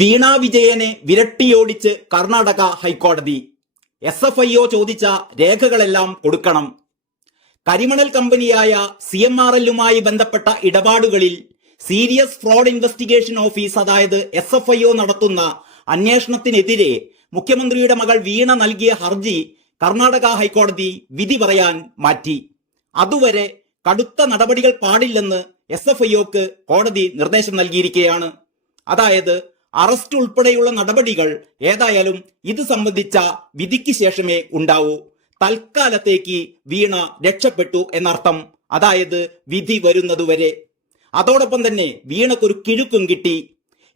വീണ വിജയനെ വിരട്ടിയോടിച്ച് കർണാടക ഹൈക്കോടതി. SFIO ചോദിച്ച രേഖകളെല്ലാം കൊടുക്കണം. കരിമണൽ കമ്പനിയായ CMRLുമായി ബന്ധപ്പെട്ട ഇടപാടുകളിൽ സീരിയസ് ഫ്രോഡ് ഇൻവെസ്റ്റിഗേഷൻ ഓഫീസ് അതായത് SFIO നടത്തുന്ന അന്വേഷണത്തിനെതിരെ മുഖ്യമന്ത്രിയുടെ മകൾ വീണ നൽകിയ ഹർജി കർണാടക ഹൈക്കോടതി വിധി പറയാൻ മാറ്റി. അതുവരെ കടുത്ത നടപടികൾ പാടില്ലെന്ന് SFIOക്ക് കോടതി നിർദ്ദേശം നൽകിയിരിക്കുകയാണ്. അതായത് അറസ്റ്റ് ഉൾപ്പെടെയുള്ള നടപടികൾ ഏതായാലും ഇത് സംബന്ധിച്ച വിധിക്ക് ശേഷമേ ഉണ്ടാവൂ. തൽക്കാലത്തേക്ക് വീണ രക്ഷപ്പെട്ടു എന്നർത്ഥം, അതായത് വിധി വരുന്നതുവരെ. അതോടൊപ്പം തന്നെ വീണക്കൊരു കിഴുക്കും കിട്ടി.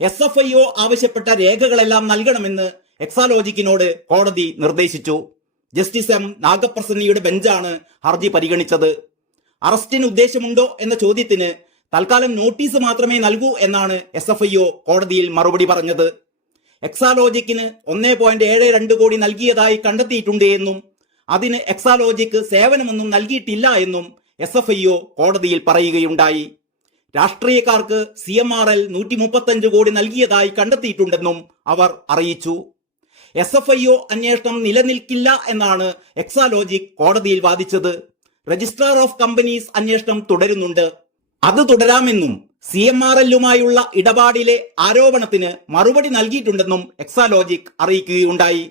SFIO ആവശ്യപ്പെട്ട രേഖകളെല്ലാം നൽകണമെന്ന് എക്സാലോജിക്കിനോട് കോടതി നിർദ്ദേശിച്ചു. ജസ്റ്റിസ് M നാഗപ്രസന്നയുടെ ബെഞ്ചാണ് ഹർജി പരിഗണിച്ചത്. അറസ്റ്റിന് ഉദ്ദേശമുണ്ടോ എന്ന ചോദ്യത്തിന് തൽക്കാലം നോട്ടീസ് മാത്രമേ നൽകൂ എന്നാണ് SFIO കോടതിയിൽ മറുപടി പറഞ്ഞത്. എക്സാലോജിക്കിന് 1.72 കോടി നൽകിയതായി കണ്ടെത്തിയിട്ടുണ്ട് എന്നും അതിന് എക്സാലോജിക്ക് സേവനമൊന്നും നൽകിയിട്ടില്ല എന്നും SFIO കോടതിയിൽ പറയുകയുണ്ടായി. രാഷ്ട്രീയക്കാർക്ക് CMRL 135 കോടി നൽകിയതായി കണ്ടെത്തിയിട്ടുണ്ടെന്നും അവർ അറിയിച്ചു. SFIO അന്വേഷണം നിലനിൽക്കില്ല എന്നാണ് എക്സാലോജിക് കോടതിയിൽ വാദിച്ചത്. രജിസ്ട്രാർ ഓഫ് കമ്പനീസ് അന്വേഷണം തുടരുന്നുണ്ട്. അത് തുടരാമെന്നും CMRLുമായുള്ള ഇടപാടിലെ ആരോപണത്തിന് മറുപടി നൽകിയിട്ടുണ്ടെന്നും എക്സാലോജിക് അറിയിക്കുകയുണ്ടായി.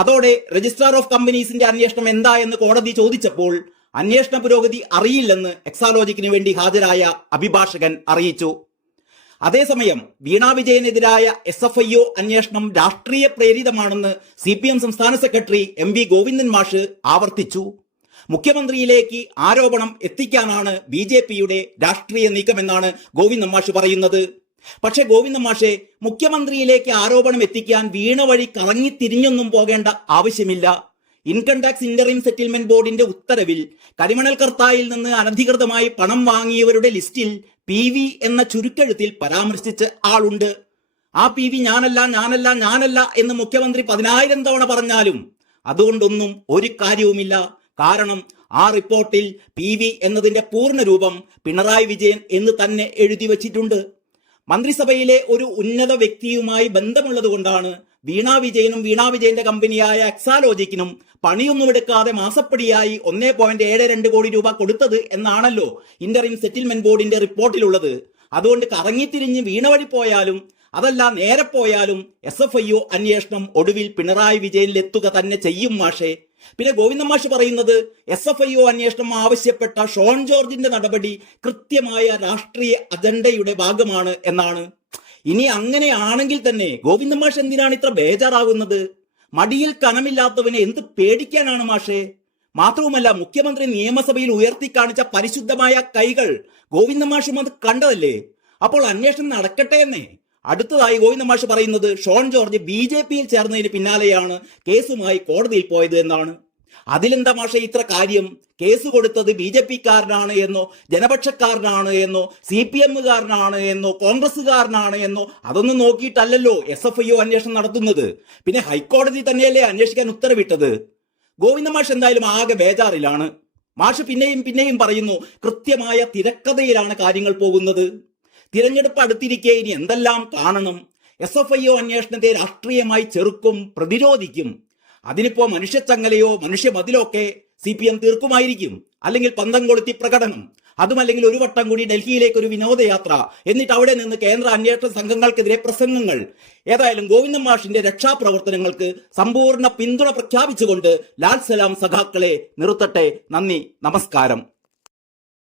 അതോടെ രജിസ്ട്രാർ ഓഫ് കമ്പനീസിന്റെ അന്വേഷണം എന്താ എന്ന് കോടതി ചോദിച്ചപ്പോൾ അന്വേഷണ പുരോഗതി അറിയില്ലെന്ന് എക്സാലോജിക്കിന് വേണ്ടി ഹാജരായ അഭിഭാഷകൻ അറിയിച്ചു. അതേസമയം വീണ വിജയനെതിരായ SFIO അന്വേഷണം രാഷ്ട്രീയ പ്രേരിതമാണെന്ന് CPM സംസ്ഥാന സെക്രട്ടറി MV ഗോവിന്ദൻ മാഷ് ആവർത്തിച്ചു. മുഖ്യമന്ത്രിയിലേക്ക് ആരോപണം എത്തിക്കാനാണ് BJPയുടെ രാഷ്ട്രീയ നീക്കമെന്നാണ് ഗോവിന്ദൻ മാഷ് പറയുന്നത്. പക്ഷെ ഗോവിന്ദൻ മാഷെ, മുഖ്യമന്ത്രിയിലേക്ക് ആരോപണം എത്തിക്കാൻ വീണ വഴി കറങ്ങിത്തിരിഞ്ഞൊന്നും പോകേണ്ട ആവശ്യമില്ല. ഇൻകം ടാക്സ് ഇന്ററിം സെറ്റിൽമെന്റ് ബോർഡിന്റെ ഉത്തരവിൽ കരിമണൽ കർത്തായിൽ നിന്ന് അനധികൃതമായി പണം വാങ്ങിയവരുടെ ലിസ്റ്റിൽ PV എന്ന ചുരുക്കെഴുത്തിൽ പരാമർശിച്ച ആളുണ്ട്. ആ PV ഞാനല്ല എന്ന് മുഖ്യമന്ത്രി 10,000 തവണ പറഞ്ഞാലും അതുകൊണ്ടൊന്നും ഒരു കാര്യവുമില്ല. കാരണം ആ റിപ്പോർട്ടിൽ PV എന്നതിന്റെ പൂർണ്ണ രൂപം പിണറായി വിജയൻ എന്ന് തന്നെ എഴുതി വച്ചിട്ടുണ്ട്. മന്ത്രിസഭയിലെ ഒരു ഉന്നത വ്യക്തിയുമായി ബന്ധമുള്ളത് കൊണ്ടാണ് വീണ വിജയനും വീണ വിജയന്റെ കമ്പനിയായ എക്സാലോജിക്കിനും പണിയൊന്നും എടുക്കാതെ മാസപ്പടിയായി 1.72 കോടി രൂപ കൊടുത്തത് എന്നാണല്ലോ ഇന്ററിം സെറ്റിൽമെന്റ് ബോർഡിന്റെ റിപ്പോർട്ടിലുള്ളത്. അതുകൊണ്ട് കറങ്ങിത്തിരിഞ്ഞ് വീണ വഴി പോയാലും അതല്ല നേരെ പോയാലും SFIO അന്വേഷണം ഒടുവിൽ പിണറായി വിജയനിൽ എത്തുക തന്നെ ചെയ്യും മാഷേ. പിന്നെ ഗോവിന്ദൻ മാഷ് പറയുന്നത് SFIO അന്വേഷണം ആവശ്യപ്പെട്ട ഷോൺ ജോർജിന്റെ നടപടി കൃത്യമായ രാഷ്ട്രീയ അജണ്ടയുടെ ഭാഗമാണ് എന്നാണ്. ഇനി അങ്ങനെയാണെങ്കിൽ തന്നെ ഗോവിന്ദൻ മാഷ് എന്തിനാണ് ഇത്ര ബേജാറാകുന്നത്? മടിയിൽ കനമില്ലാത്തവനെ എന്ത് പേടിക്കാനാണ് മാഷേ? മാത്രവുമല്ല, മുഖ്യമന്ത്രി നിയമസഭയിൽ ഉയർത്തിക്കാണിച്ച പരിശുദ്ധമായ കൈകൾ ഗോവിന്ദൻ മാഷും അത് കണ്ടതല്ലേ? അപ്പോൾ അന്വേഷണം നടക്കട്ടെ എന്നേ. അടുത്തതായി ഗോവിന്ദൻ മാഷ് പറയുന്നത് ഷോൺ ജോർജ് BJPയിൽ ചേർന്നതിന് പിന്നാലെയാണ് കേസുമായി കോടതിയിൽ പോയത് എന്നാണ്. അതിലെന്താ മാഷെ ഇത്ര കാര്യം? കേസ് കൊടുത്തത് BJPക്കാരനാണ് എന്നോ ജനപക്ഷക്കാരനാണ് എന്നോ CPMകാരനാണ് എന്നോ കോൺഗ്രസ്സുകാരനാണ് എന്നോ അതൊന്നും നോക്കിയിട്ടല്ലല്ലോ SFIO അന്വേഷണം നടത്തുന്നത്. പിന്നെ ഹൈക്കോടതി തന്നെയല്ലേ അന്വേഷിക്കാൻ ഉത്തരവിട്ടത്. ഗോവിന്ദൻ മാഷ് എന്തായാലും ആകെ ബേജാറിലാണ്. മാഷ് പിന്നെയും പറയുന്നു കൃത്യമായ തിരക്കഥയിലാണ് കാര്യങ്ങൾ പോകുന്നത്. തിരഞ്ഞെടുപ്പ് അടുത്തിരിക്കെ ഇനി എന്തെല്ലാം കാണണം? SFIO അന്വേഷണത്തെ രാഷ്ട്രീയമായി ചെറുക്കും, പ്രതിരോധിക്കും. അതിനിപ്പോ മനുഷ്യച്ചങ്ങലയോ മനുഷ്യമതിലോ ഒക്കെ CPM തീർക്കുമായിരിക്കും. അല്ലെങ്കിൽ പന്തം കൊളുത്തി പ്രകടനം, അതുമല്ലെങ്കിൽ ഒരു വട്ടം കൂടി ഡൽഹിയിലേക്ക് ഒരു വിനോദയാത്ര, എന്നിട്ട് അവിടെ നിന്ന് കേന്ദ്ര അന്വേഷണ സംഘങ്ങൾക്കെതിരെ പ്രസംഗങ്ങൾ. ഏതായാലും ഗോവിന്ദൻ മാഷിന്റെ രക്ഷാപ്രവർത്തനങ്ങൾക്ക് സമ്പൂർണ്ണ പിന്തുണ പ്രഖ്യാപിച്ചുകൊണ്ട് ലാൽ സലാം സഖാക്കളെ നിർത്തട്ടെ. നന്ദി, നമസ്കാരം.